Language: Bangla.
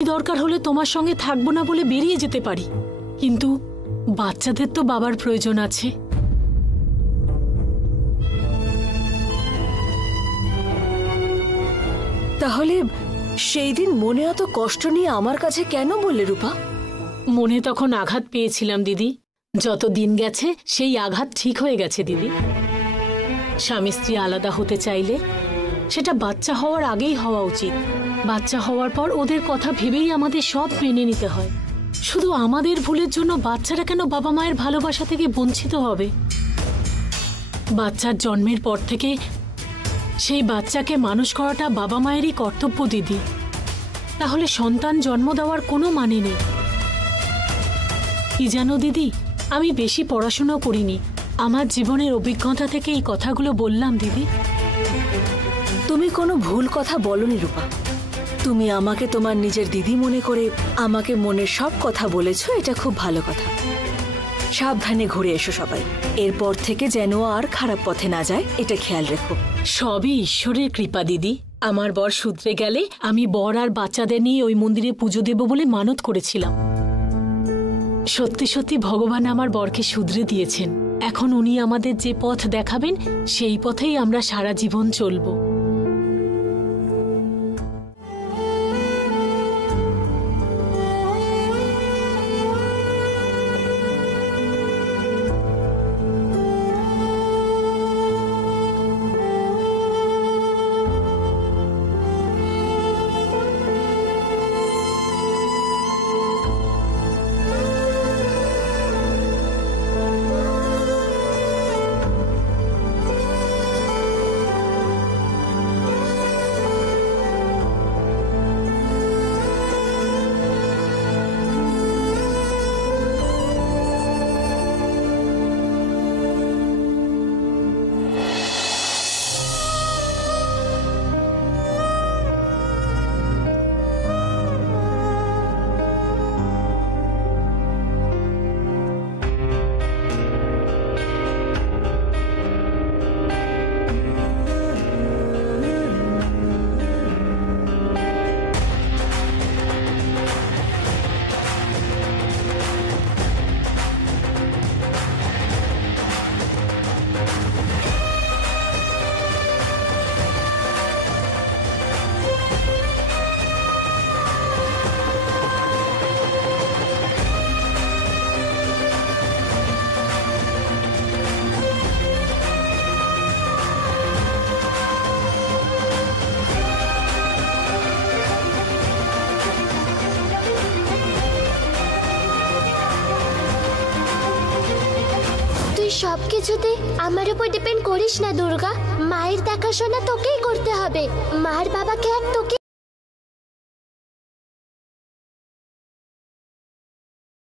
দরকার হলে তোমার সঙ্গে থাকবো না বলে বেরিয়ে যেতে পারি, কিন্তু বাচ্চাদের তো বাবার প্রয়োজন আছে। তাহলে সেই দিন মনে এত কষ্ট নিয়ে আমার কাছে কেন বললে রূপা? মনে তখন আঘাত পেয়েছিলাম দিদি। যত দিন গেছে সেই আঘাত ঠিক হয়ে গেছে দিদি। স্বামী স্ত্রী আলাদা হতে চাইলে সেটা বাচ্চা হওয়ার আগেই হওয়া উচিত। বাচ্চা হওয়ার পর ওদের কথা ভেবেই আমাদের সব মেনে নিতে হয়। শুধু আমাদের ভুলের জন্য বাচ্চারা কেন বাবা মায়ের ভালোবাসা থেকে বঞ্চিত হবে? বাচ্চার জন্মের পর থেকে সেই বাচ্চাকে মানুষ করাটা বাবা মায়েরই কর্তব্য দিদি। তাহলে সন্তান জন্ম দেওয়ার কোনো মানে নেই। কি জানো দিদি, আমি বেশি পড়াশোনা করিনি, আমার জীবনের অভিজ্ঞতা থেকে এই কথাগুলো বললাম দিদি। তুমি কোনো ভুল কথা বলনি রূপা। তুমি আমাকে তোমার নিজের দিদি মনে করে আমাকে মনের সব কথা বলেছো, এটা খুব ভালো কথা। সাবধানে ঘুরে এসো সবাই, এরপর থেকে যেন আর খারাপ পথে না যায় এটা খেয়াল রেখো। সবই ঈশ্বরের কৃপা দিদি। আমার বর শুধরে গেলে আমি বর আর বাচ্চাদের নিয়ে ওই মন্দিরে পুজো দেব বলে মানত করেছিলাম। সত্যি সত্যি ভগবান আমার বরকে শুধরে দিয়েছেন। এখন উনি আমাদের যে পথ দেখাবেন সেই পথেই আমরা সারা জীবন চলবো। সবকিছুতে আমার উপর ডিপেন্ড করিস না দুর্গা। মায়ের দেখাশোনা তোকেই করতে হবে। মার বাবাকে আর তোকে